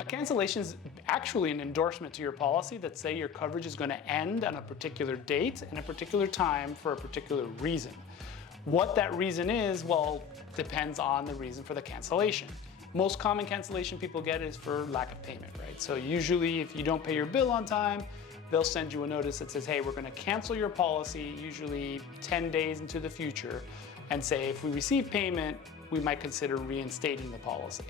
A cancellation is actually an endorsement to your policy that say your coverage is going to end on a particular date and a particular time for a particular reason. What that reason is, well, depends on the reason for the cancellation. Most common cancellation people get is for lack of payment, right? So usually if you don't pay your bill on time, they'll send you a notice that says, hey, we're going to cancel your policy, usually 10 days into the future, and say if we receive payment, we might consider reinstating the policy.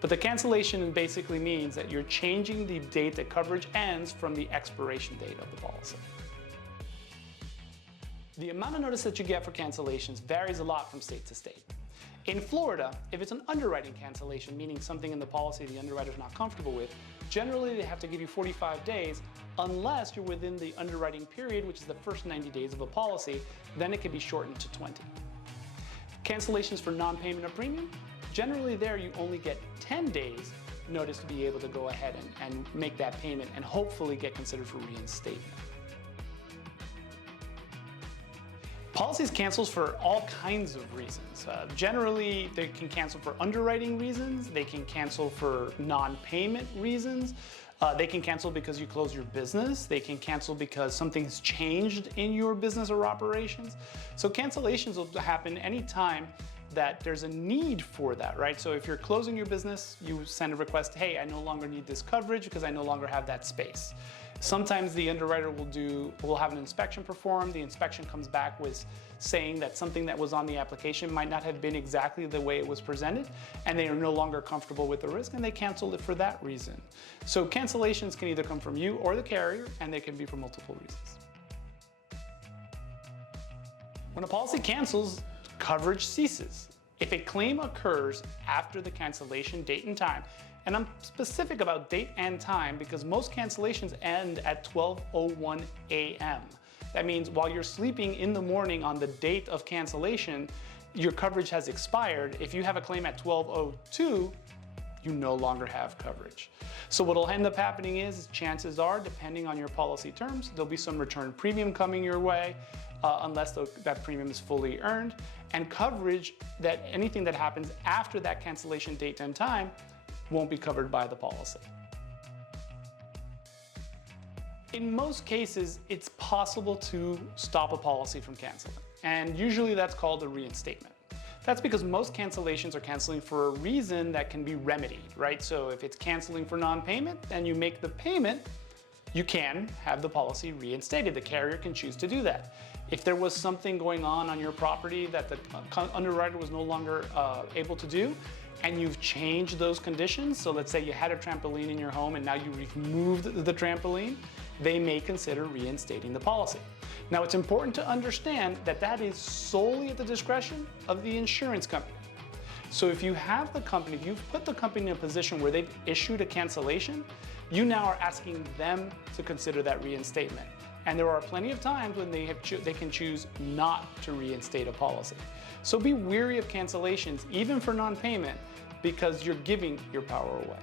But the cancellation basically means that you're changing the date that coverage ends from the expiration date of the policy. The amount of notice that you get for cancellations varies a lot from state to state. In Florida, if it's an underwriting cancellation, meaning something in the policy the underwriter is not comfortable with, generally they have to give you 45 days unless you're within the underwriting period, which is the first 90 days of a policy, then it can be shortened to 20. Cancellations for non-payment of premium, generally there you only get 10 days notice to be able to go ahead and make that payment and hopefully get considered for reinstatement. Policies cancel for all kinds of reasons. Generally, they can cancel for underwriting reasons, they can cancel for non-payment reasons, they can cancel because you close your business, they can cancel because something's changed in your business or operations. So cancellations will happen anytime that there's a need for that, right? So if you're closing your business, you send a request, hey, I no longer need this coverage because I no longer have that space. Sometimes the underwriter will have an inspection performed. The inspection comes back with saying that something that was on the application might not have been exactly the way it was presented, and they are no longer comfortable with the risk, and they cancel it for that reason. So cancellations can either come from you or the carrier, and they can be for multiple reasons. When a policy cancels, coverage ceases. If a claim occurs after the cancellation date and time, and I'm specific about date and time because most cancellations end at 12:01 a.m. That means while you're sleeping in the morning on the date of cancellation, your coverage has expired. If you have a claim at 12:02, you no longer have coverage. So what will end up happening is, chances are, depending on your policy terms, there'll be some return premium coming your way, unless that premium is fully earned, and coverage that anything that happens after that cancellation date and time won't be covered by the policy. In most cases, it's possible to stop a policy from canceling, and usually that's called a reinstatement. That's because most cancellations are canceling for a reason that can be remedied, right? So if it's canceling for non-payment and you make the payment, you can have the policy reinstated. The carrier can choose to do that. If there was something going on your property that the underwriter was no longer able to do, and you've changed those conditions, so let's say you had a trampoline in your home and now you removed the trampoline, they may consider reinstating the policy. Now, it's important to understand that that is solely at the discretion of the insurance company. So if you have the company, if you've put the company in a position where they've issued a cancellation, you now are asking them to consider that reinstatement. And there are plenty of times when they can choose not to reinstate a policy. So be wary of cancellations, even for non-payment, because you're giving your power away.